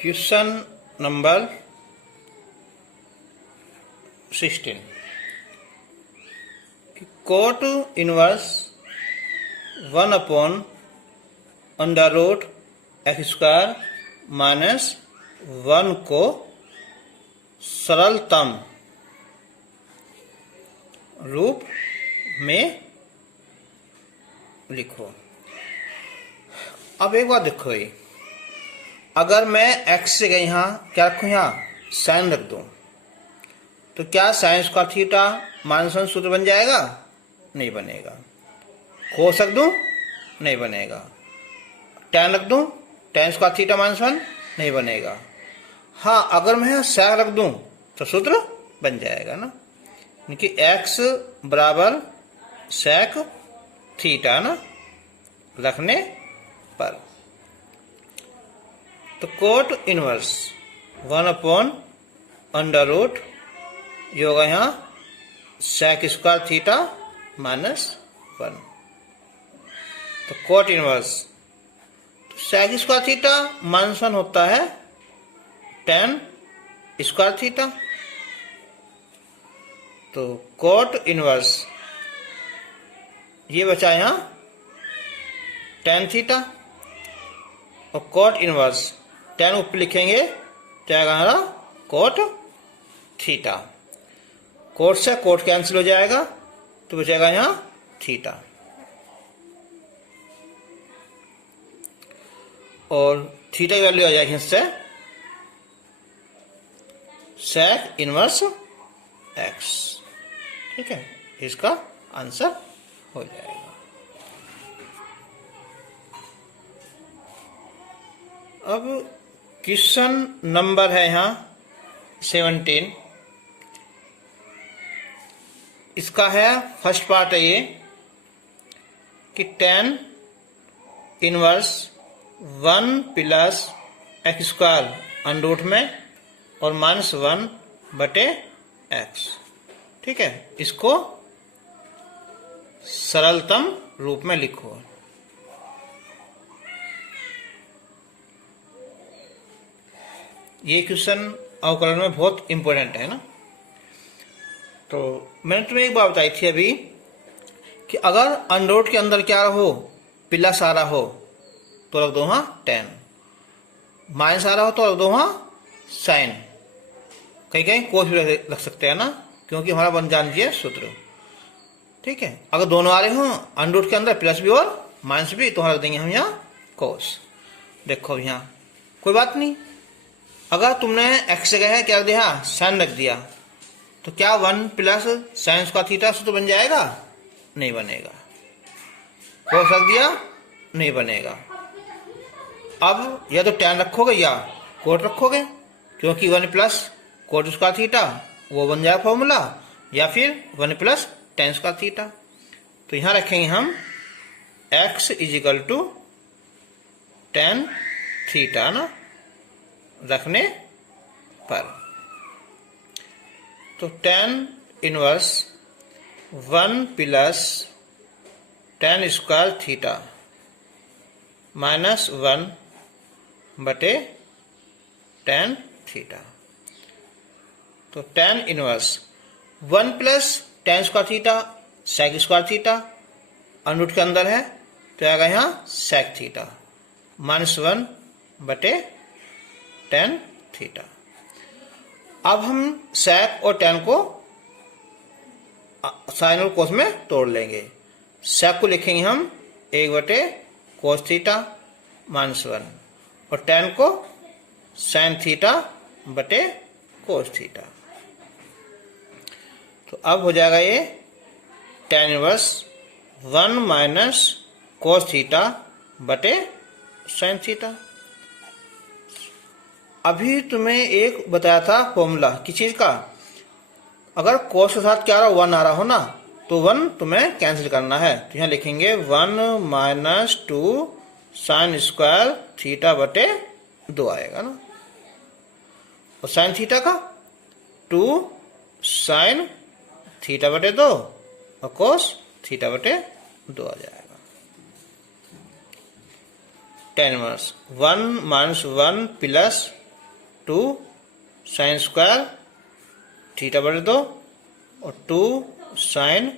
Question number 16 cot inverse 1/√x² minus 1 को सरलतम रूप में लिखो। अब एक बात देखो, ये अगर मैं x से गई यहाँ क्या रखूँ, यहाँ साइन रख दूँ तो क्या साइन स्क्वायर थीटा माइनस 1 सूत्र बन जाएगा? नहीं बनेगा। कोस रख दूँ नहीं बनेगा। tan रख दूँ tan स्क्वायर थीटा माइनस 1 नहीं बनेगा। हाँ, अगर मैं यहाँ sec रख दूँ तो सूत्र बन जाएगा ना, क्योंकि x बराबर sec थीटा ना रखने पर। तो कोट इनवर्स 1/√, ये होगा यहाँ sec स्क्वायर थीटा माइनस 1। तो cot inverse sec square theta minus 1 होता है tan स्क्वायर थीटा। तो कोट इनवर्स ये बचा यहाँ tan थीटा, और कोट इनवर्स tan ऊपर लिखेंगे तो आएगा हमारा कोट थीटा। कोट से कोट कैंसिल हो जाएगा तो बचेगा यहाँ थीटा, और थीटा की वैल्यू आ जाएगी इससे sec इनवर्स x। ठीक है, इसका आंसर हो जाएगा। अब क्वेश्चन नंबर है यहाँ 17। इसका है फर्स्ट पार्ट है ये कि tan inverse 1 plus x² under root में और माइनस 1/x। ठीक है, इसको सरलतम रूप में लिखो। ये क्वेश्चन अवकलन में बहुत इंपॉर्टेंट है ना। तो मैंने तुम्हें एक बात बताई थी अभी कि अगर अंडररूट के अंदर क्या रहो, प्लस आ रहा हो तो रख दो हाँ tan, माइनस आ रहा हो तो रख दो हाँ साइन, कहीं कहीं कोस भी रख सकते हैं ना, क्योंकि हमारा बन जान दिया सूत्र। ठीक है, अगर दोनों आ रहे हो अंडररूट के अंदर प्लस भी और माइनस भी तो रख देंगे हम यहाँ कोस। देखो यहाँ कोई बात नहीं, अगर तुमने x जगह है क्या दिया साइन रख दिया तो क्या 1 प्लस साइन स्क्वायर थीटा सूत्र बन जाएगा? नहीं बनेगा। कोस रख दिया नहीं बनेगा। अब या तो tan रखोगे या कोट रखोगे, क्योंकि 1 प्लस कोट स्क्वायर थीटा वो बन जाएगा फॉर्मूला, या फिर 1 प्लस tan स्क्वायर थीटा। तो यहाँ रखेंगे हम x is equal to tan theta ना रखने पर। तो tan inverse 1 plus tan square theta minus 1/tan theta. तो tan inverse 1 plus tan square theta sec square theta under root के अंदर है तो आएगा यहाँ sec theta minus 1/tan theta. अब हम sec और tan को साइन और कोस में तोड़ लेंगे। sec को लिखेंगे हम 1/cos थीटा माइनस 1, और tan को sin थीटा बटे cos थीटा। तो अब हो जाएगा ये tan inverse 1 minus cos theta बटे sin थीटा। अभी तुम्हें एक बताया था फॉर्मूला किस चीज का, अगर cos के साथ क्या आ रहा 1 आ रहा हो ना तो 1 तुम्हें कैंसिल करना है। तो यहाँ लिखेंगे 1 माइनस 2 साइन स्क्वायर थीटा बटे 2 आएगा ना, और साइन थीटा का 2 साइन थीटा बटे 2 और cos थीटा बटे 2 आ जाएगा। tan inverse 1 minus 1 plus 2 sine square theta बटे 2 और 2 साइन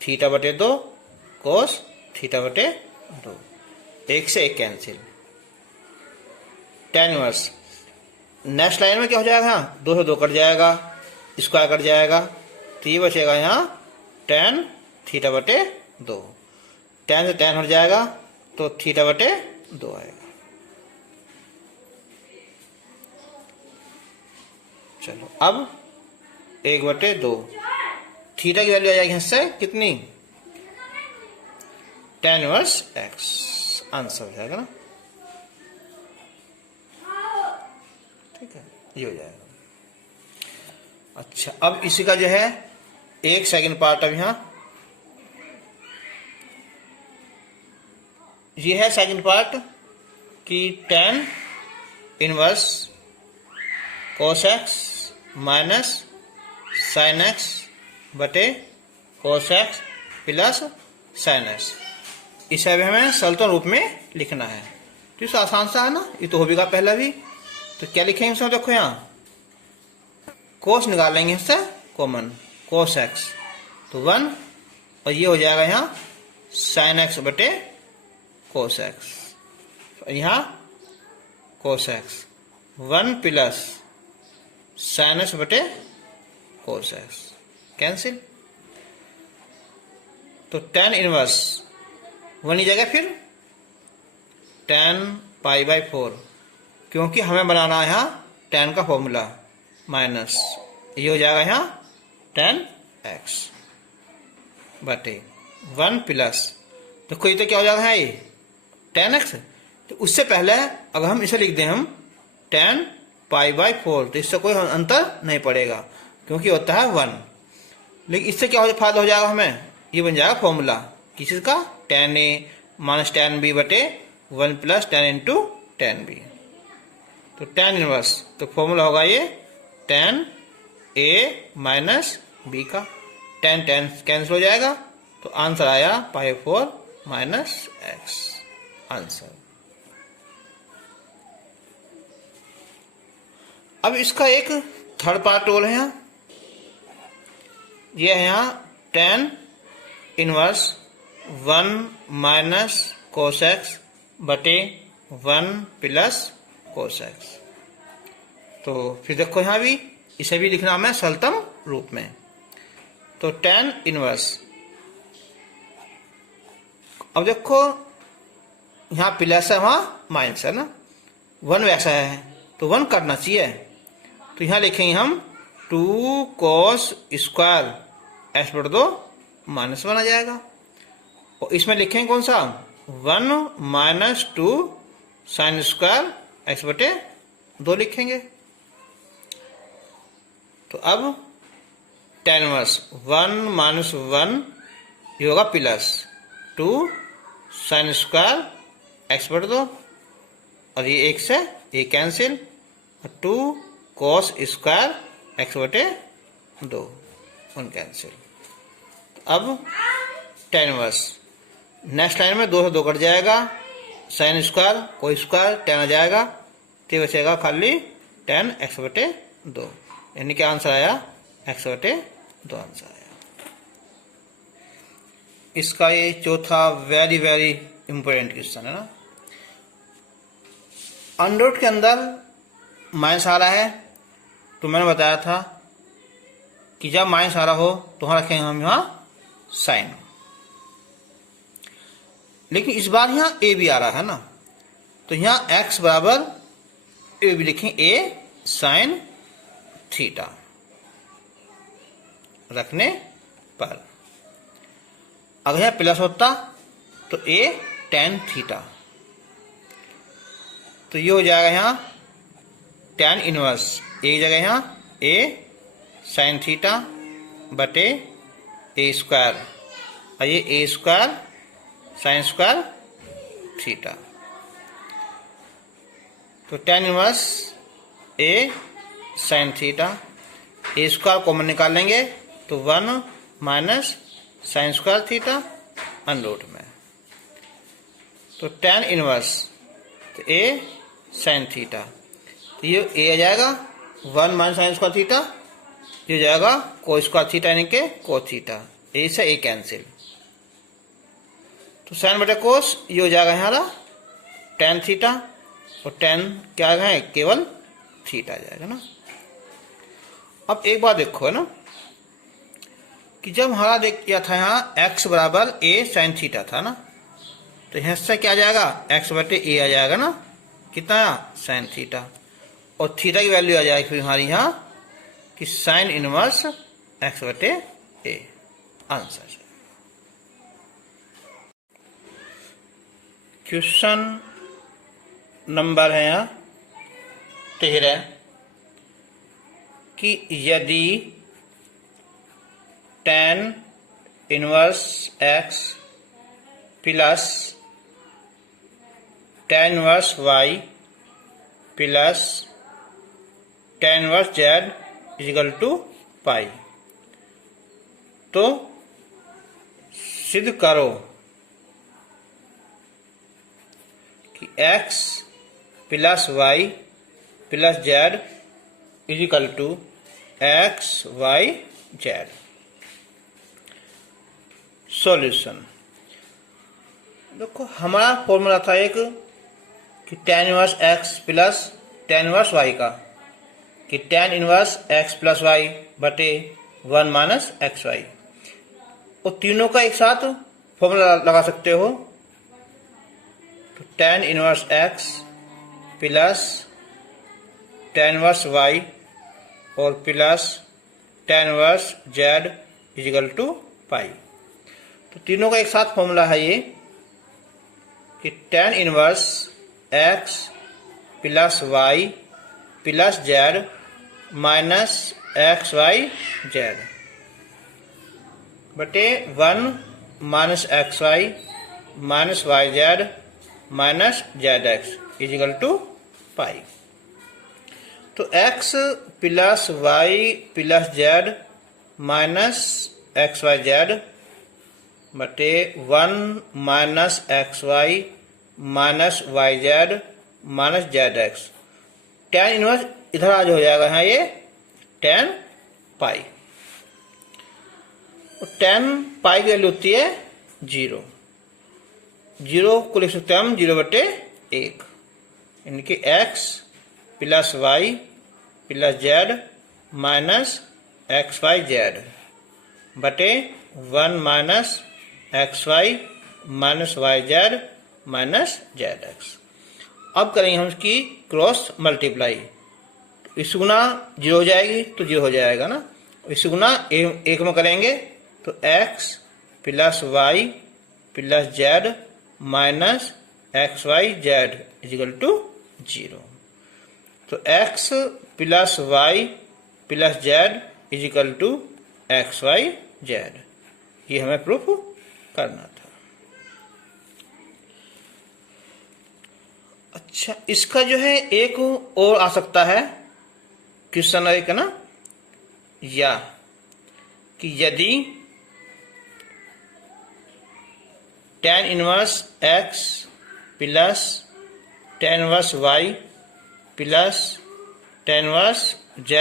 थीटा बटे 2 कोस थीटा बटे 2। एक से एक cancel. tan inverse next line में क्या हो जाएगा, यहाँ 2 से 2 कट जाएगा, स्क्वायर कट जाएगा, तो ये बचेगा यहाँ tan थीटा बटे 2। tan से tan हट जाएगा तो थीटा बटे 2 आएगा। चलो अब 1/2 थीटा की वैल्यू आ जाएगी इससे कितनी, tan इनवर्स x। आंसर हो जाएगा ना, ठीक है, ये हो जाएगा। अच्छा अब इसी का जो है एक सेकंड पार्ट अब यहां ये है सेकंड पार्ट कि tan inverse cos x minus sine x बटे cos x plus sine x, इसे भी हमें सलतन रूप में लिखना है। तो इस आसान सा है ना, ये तो हो भी पहला भी। तो क्या लिखेंगे इसमें, देखो यहाँ कोस निकाल लेंगे इससे कॉमन, cos x तो 1 और ये हो जाएगा यहाँ साइन x बटे cos x, यहाँ cos x 1 plus sine x बटे cos x कैंसिल। तो tan इनवर्स 1 की जगह फिर tan π/4, क्योंकि हमें बनाना है यहाँ tan का फॉर्मूला माइनस, ये हो जाएगा यहाँ tan x बटे 1 प्लस, देखो ये तो क्या हो जाएगा है ये tan x। तो उससे पहले अगर हम इसे लिख दें हम tan π/4 तो इससे कोई अंतर नहीं पड़ेगा क्योंकि होता है 1। लेकिन इससे क्या फायदा हो जाएगा हमें, ये बन जाएगा फॉर्मूला किसी का tan a minus tan b बटे 1 plus tan into tan b। तो tan इनवर्स तो फॉर्मूला होगा ये tan a माइनस b का, tan कैंसिल हो जाएगा तो आंसर आया π/4 माइनस x आंसर। अब इसका एक थर्ड पार्ट रोल है यहाँ, यह है यहाँ tan inverse 1 minus cos x बटे 1 प्लस cos x। तो फिर देखो यहाँ भी इसे भी लिखना हमें सरलतम रूप में। तो tan इनवर्स, अब देखो यहाँ प्लस है वहाँ माइनस है ना, 1 वैसा है तो 1 करना चाहिए। तो यहाँ लिखेंगे हम 2 cos स्क्वायर x बटे 2 माइनस 1 आ जाएगा, और इसमें लिखेंगे कौन सा 1 माइनस 2 साइन स्क्वायर x बटे 2 लिखेंगे। तो अब tan इनवर्स 1 माइनस 1 ये होगा प्लस 2 साइन स्क्वायर x बटे 2 और ये 1 से ये कैंसिल, 2 cos स्क्वायर x बटे 2 1 कैंसिल। अब tan इनवर्स नेक्स्ट लाइन में 2 से 2 कट जाएगा, साइन स्क्वायर कोई स्क्वायर tan आ जाएगा, तो बचेगा खाली tan x बटे 2, यानी कि आंसर आया x बटे 2 आंसर आया। इसका ये चौथा वेरी वेरी इंपॉर्टेंट क्वेश्चन है ना। अंडर रूट के अंदर माइनस आ रहा है, तो मैंने बताया था कि जब माइनस आ रहा हो तो वहां रखेंगे हम यहाँ साइन, लेकिन इस बार यहाँ ए भी आ रहा है ना, तो यहाँ x बराबर ए भी लिखेंगे ए साइन थीटा रखने पर। अगर यहाँ प्लस होता तो ए tan थीटा, तो ये हो जाएगा यहाँ tan इनवर्स एक जगह यहाँ ए साइन थीटा बटे ए स्क्वायर, और ये A square sine square theta. तो tan inverse A sine theta, A square common निकाल लेंगे तो 1 minus sine square theta under root में। तो tan इनवर्स तो ए साइन थीटा, तो ये ए आ जाएगा 1 माइनस साइन स्क्वायर थीटा, ये हो जाएगा कोस स्क्वायर थीटा यानी कि कोस थीटा, ए से ए कैंसिल। तो साइन बटे कोस ये हो जाएगा हमारा टेन थीटा, और टेन क्या है केवल थीटा आ जाएगा ना। अब एक बात देखो है ना कि जब हमारा देख किया था यहाँ x बराबर a साइन थीटा था ना, तो यहाँ से क्या आ जाएगा x बटे a आ जाएगा ना, कितना साइन थीटा, और थीटा की वैल्यू आ जाएगी फिर हमारी यहाँ कि साइन इनवर्स x बटे a। आंसर क्वेश्चन नंबर है यहाँ 13 कि यदि tan inverse x plus tan inverse y plus tan inverse z is equal to pi, तो सिद्ध करो कि x plus y plus z is equal to x y z। Solution देखो हमारा फॉर्मूला था एक कि tan inverse x plus tan inverse y का, कि tan inverse x plus y बटे 1 माइनस एक्स वाई, और तीनों का एक साथ फॉर्मूला लगा सकते हो। तो tan inverse x plus tan inverse y और plus tan inverse z is equal to pi, तो तीनों का एक साथ फॉर्मूला है ये कि tan inverse x plus y plus z minus x Y Z बटे 1 minus x Y minus Y Z minus Z x is equal to pi. तो x plus Y plus Z minus x Y Z बटे 1 minus x Y minus Y Z minus Z x, tan inverse इधर आज हो जाएगा यहाँ ये tan पाई, और tan पाई की वैल्यू होती है 0, 0 को लिख सकते हैं हम 0 बटे 1, यानी कि x plus Y plus Z minus x Y Z बटे 1 minus x Y minus Y Z minus Z x. अब करेंगे हम इसकी क्रॉस मल्टीप्लाई, इस गुना 0 हो जाएगी तो 0 हो जाएगा ना, इस गुना एक में करेंगे तो x plus Y plus Z minus x Y z is equal to 0। तो x plus Y plus z is equal to x Y z, ये हमें प्रूफ करना था। अच्छा, इसका जो है एक और आ सकता है क्वेश्चन एक ना, या कि यदि tan inverse x plus tan inverse y plus tan inverse z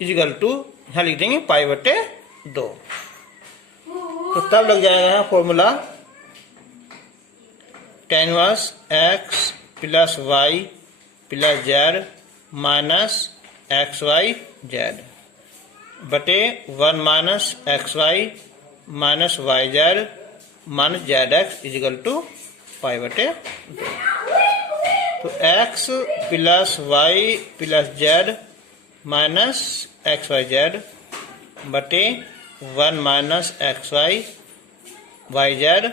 is equal to यहाँ लिख देंगे पाई बटे 2, तो तब लग जाएगा formula tan inverse x plus y plus z minus x Y Z बटे 1 minus x Y minus Y Z minus Z x is equal to pi बटे 2। तो x plus Y plus Z minus x Y Z बटे 1 minus x y y z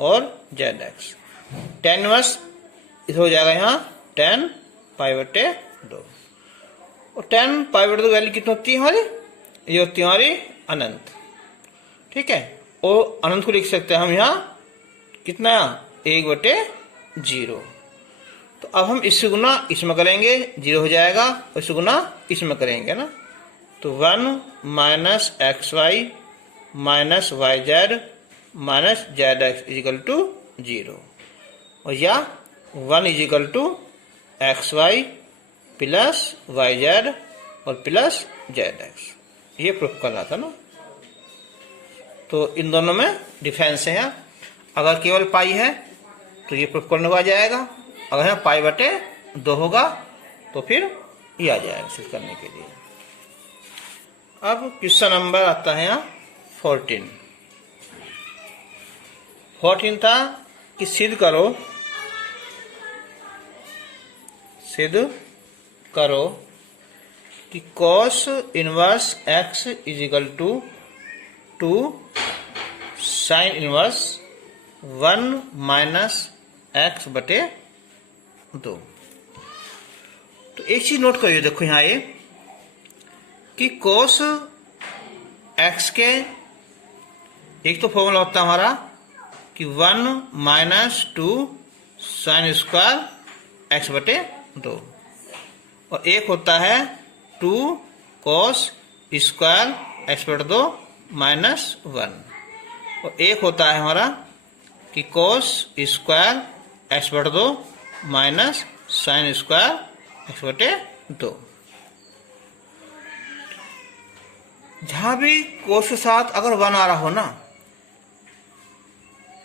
और z x, tan inverse हो जाएगा यहाँ tan पाई बटे 2, और tan पाई बटे 2 वैल्यू कितनी होती है हमारी, ये होती है हमारी अनंत, ठीक है। और अनंत को लिख सकते हैं हम यहाँ कितना 1 बटे 0। तो अब हम इससे गुना इसमें करेंगे 0 हो जाएगा, और इससे गुना इसमें करेंगे ना, तो 1 minus x Y minus Y Z minus Z x is equal to 0, और या 1 is equal to x y plus y z और प्लस जेड एक्स, ये प्रूफ करना था ना। तो इन दोनों में डिफरेंस है। अगर केवल पाई है तो ये प्रूफ करने को आ जाएगा, अगर यहाँ पाई बटे 2 होगा तो फिर ये आ जाएगा सिद्ध करने के लिए। अब क्वेश्चन नंबर आता है यहाँ 14 था कि सिद्ध करो कि cos inverse x is equal to 2 sine inverse 1 minus x बटे 2। तो एक चीज नोट करिए, देखो यहाँ ये कि cos x के एक तो फॉर्मूला होता है हमारा कि 1 माइनस 2 साइन स्क्वायर x बटे 2, और एक होता है 2 cos स्क्वायर x बटे 2 माइनस 1, और एक होता है हमारा कि cos स्क्वायर x बटे 2 माइनस साइन स्क्वायर x बटे 2। जहां भी cos के साथ अगर 1 आ रहा हो ना,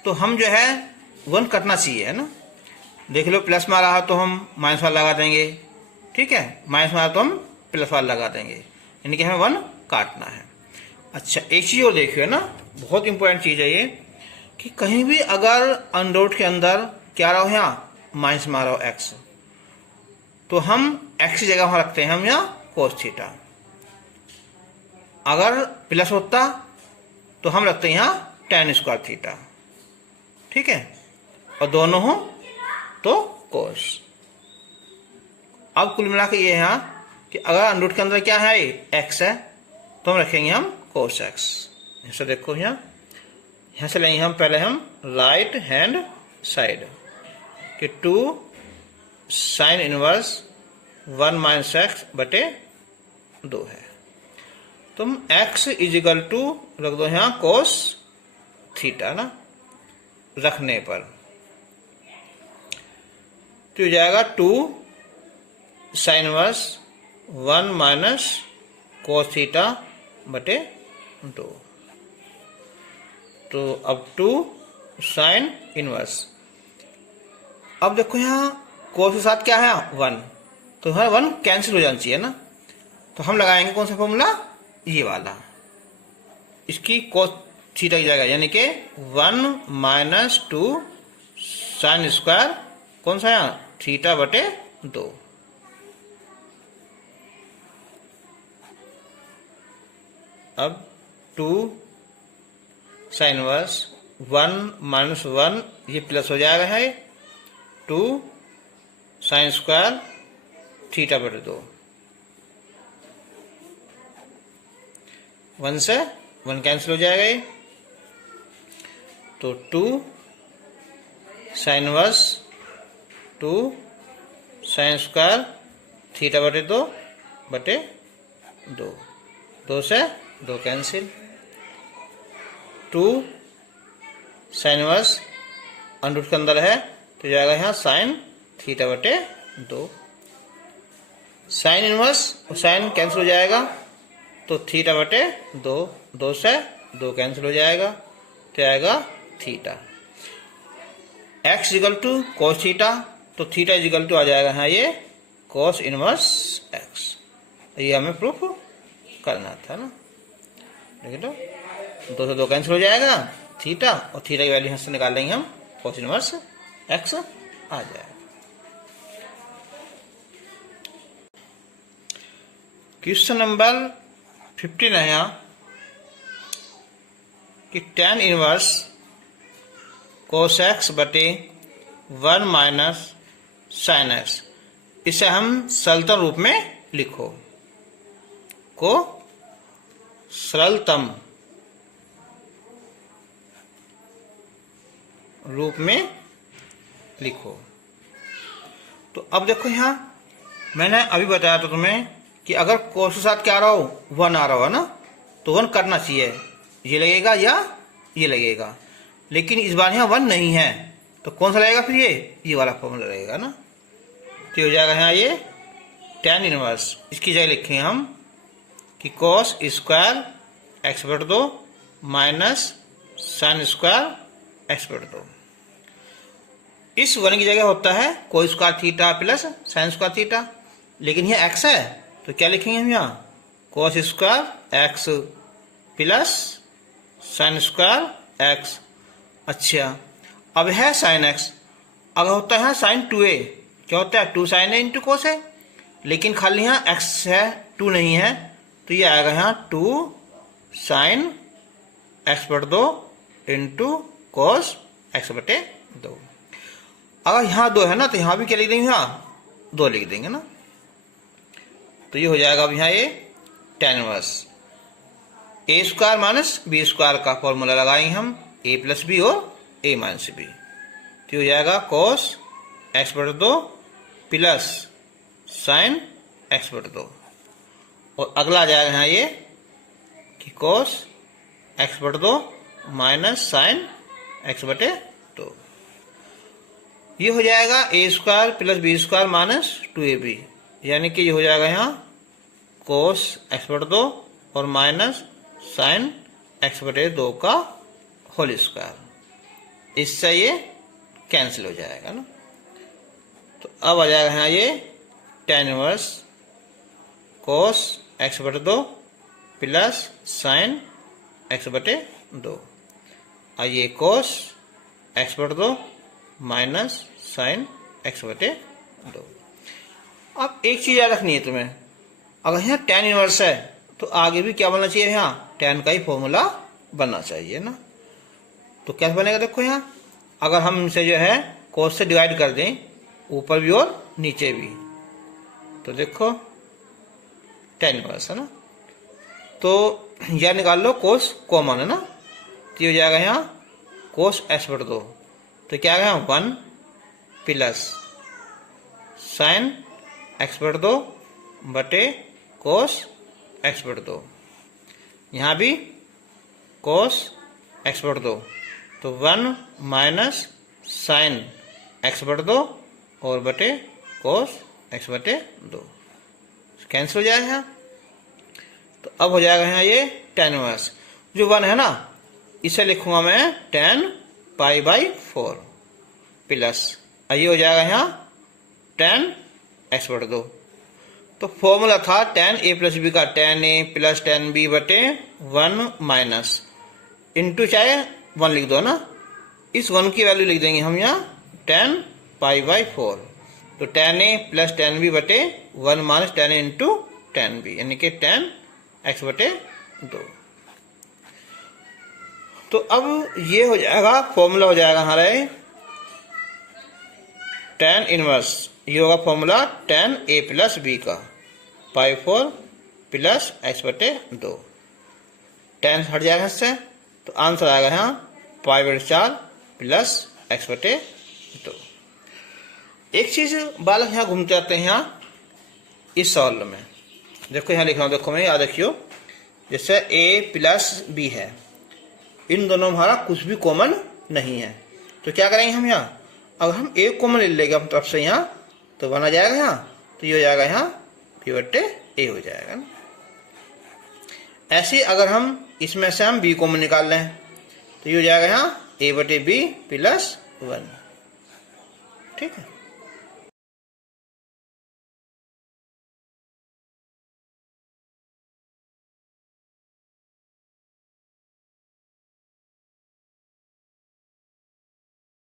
तो हम जो है 1 कटना चाहिए, है ना। देख लो प्लस में आ रहा तो हम माइनस वाला लगा देंगे, ठीक है, माइनस में आ रहा तो हम प्लस वाला लगा देंगे, यानी कि हमें 1 काटना है। अच्छा, एक चीज और देखिए ना, बहुत इंपॉर्टेंट चीज है ये कि कहीं भी अगर अंडररूट के अंदर क्या आ रहा हो, यहाँ माइनस में आ रहा हो x, तो हम x की जगह वहां रखते हैं हम यहाँ cos थीटा। अगर प्लस होता तो हम रखते हैं यहाँ tan स्क्वायर थीटा, ठीक है, और दोनों हो तो cos। अब कुल मिला के ये है यहाँ कि अगर अंडररूट के अंदर क्या है x है तो हम रखेंगे हम cos x। ऐसा देखो यहाँ से लेंगे हम पहले हम राइट हैंड साइड कि 2 साइन इनवर्स 1 माइनस x बटे 2 है, तो हम x इज इक्वल टू रख दो यहाँ cos थीटा ना, रखने पर तो हो जाएगा 2 sine inverse 1 minus cos theta बटे 2। तो अब 2 साइन इनवर्स, अब देखो यहाँ cos के साथ क्या है 1, तो हर 1 कैंसिल हो जाना चाहिए ना, तो हम लगाएंगे कौन सा फॉर्मूला, ये वाला, इसकी cos थीटा की जगह, यानी कि 1 माइनस 2 साइन स्क्वायर कौन सा यहाँ थीटा बटे 2। अब 2 साइन वर्स 1 माइनस 1 ये प्लस हो जाएगा है 2 साइन स्क्वायर थीटा बटे 2, 1 से 1 कैंसिल हो जाएगा ये, तो 2 sine verse 2 sine square theta बटे 2 बटे 2, 2 से 2 कैंसिल, 2 साइन वर्स अंडररूट के अंदर है तो जाएगा यहाँ साइन थीटा बटे 2, साइन इनवर्स और साइन कैंसिल हो जाएगा तो थीटा बटे 2, 2 से 2 कैंसिल हो जाएगा तो आएगा theta. x equal to cos theta, तो थीटा इक्वल टू आ जाएगा यहाँ ये cos इनवर्स x, ये हमें प्रूफ करना था ना। देख लो 2 से 2 कैंसिल हो जाएगा थीटा, और थीटा की वैल्यू यहाँ से निकाल लेंगे हम cos इनवर्स x आ जाएगा। क्वेश्चन नंबर 15 है यहाँ कि tan इनवर्स cos x बटे 1 माइनस साइन x, इसे हम सरलतम रूप में लिखो, को सरलतम रूप में लिखो। तो अब देखो यहाँ मैंने अभी बताया था तुम्हें कि अगर cos के साथ क्या आ रहा हो 1 आ रहा हो ना, तो 1 करना चाहिए, ये लगेगा या ये लगेगा, लेकिन इस बार यहाँ 1 नहीं है तो कौन सा लगेगा फिर ये वाला फॉर्मूला लगेगा ना। तो हो जाएगा यहाँ ये टेन इनवर्स, इसकी जगह लिखेंगे हम कि कॉस स्क्वायर एक्स बट 2 माइनस साइन स्क्वायर एक्स बट 2। इस वन की जगह होता है cos square theta plus sign square theta, लेकिन ये एक्स है तो क्या लिखेंगे हम यहाँ cos square x plus sine square x. अच्छा, अब है साइन एक्स, अगर होता है साइन 2a, क्या होता है 2 साइन ए इंटू कोस है, लेकिन खाली यहाँ एक्स है 2 नहीं है, तो ये आएगा यहाँ 2 साइन एक्स बट 2 इंटू कोस एक्स बटे 2। अगर यहाँ 2 है ना तो यहाँ भी क्या लिख देंगे, यहाँ 2 लिख देंगे ना, तो ये हो जाएगा अब यहाँ ये टेन इनवर्स ए स्क्वायर माइनस बी स्क्वायर का फॉर्मूला लगाएंगे हम, ए प्लस बी और ए माइनस बी, तो हो जाएगा कॉस एक्स बट 2 प्लस साइन एक्स बट 2, और अगला आ जाएगा यहाँ ये कि कॉस एक्स बट 2 माइनस साइन एक्स बटे 2। ये हो जाएगा a square plus b square minus 2ab, यानी कि ये हो जाएगा यहाँ कोस एक्स बटे 2 और माइनस साइन एक्स बटे 2 का होल स्क्वायर, इससे ये कैंसिल हो जाएगा ना। तो अब आ जाएगा यहाँ ये टेन इनवर्स कोस एक्स बटे 2 प्लस साइन एक्स बटे 2, और ये कोस एक्स बटे 2 माइनस साइन एक्स बटे 2। अब एक चीज याद रखनी है तुम्हें, अगर यहाँ टेन इनवर्स है तो आगे भी क्या बनना चाहिए, यहाँ टेन का ही फॉर्मूला बनना चाहिए ना। तो कैसे बनेगा, देखो यहाँ अगर हम इसे जो है कोस से डिवाइड कर दें ऊपर भी और नीचे भी, तो देखो टेन इनवर्स है ना, तो यह निकाल लो कोस कॉमन है ना, तो ये हो जाएगा यहाँ कोस एक्स बटे 2, तो क्या आ गया 1 प्लस साइन एक्स बटे 2 बटे कोस एक्स बटे 2, यहाँ भी कोस एक्स बटे 2, तो 1 माइनस साइन एक्स बटे 2 और बटे कोस एक्स बटे 2, कैंसिल हो जाएगा यहाँ। तो अब हो जाएगा यहाँ ये टेन इनवर्स, जो 1 है ना इसे लिखूंगा मैं 10 पाई बाई 4 प्लस, ये हो जाएगा यहाँ 10 एक्स बटे 2। तो फॉर्मूला था tan a प्लस बी का tan a plus tan b बटे 1 माइनस इंटू चाहे 1 लिख दो ना, इस 1 की वैल्यू लिख देंगे हम यहाँ 10 पाई बाई 4, तो tan a plus tan b बटे 1 minus tan a into tan b, यानी कि 10 x बटे 2। तो अब ये हो जाएगा फॉर्मूला, हो जाएगा हमारा tan इनवर्स, ये होगा formula tan a plus b का पाई 4 प्लस एक्स बटे 2, tan हट जाएगा इससे, तो आंसर आएगा यहाँ पाई बटे 4 प्लस एक्स बटे 2। एक चीज बालक यहाँ घूमते आते हैं यहाँ इस सवाल में, देखो यहाँ लिख रहा हूँ, देखो मैं याद रखियो, जैसे a प्लस बी है, इन दोनों में हमारा कुछ भी कॉमन नहीं है, तो क्या करेंगे हम यहाँ, अगर हम a कॉमन ले लेंगे हम तरफ से यहाँ, तो बना जाएगा यहाँ, तो ये हो जाएगा यहाँ b बटे a हो जाएगा ना। ऐसे अगर हम इसमें से हम b कॉमन निकाल लें तो ये हो जाएगा यहाँ a बटे b प्लस 1, ठीक है।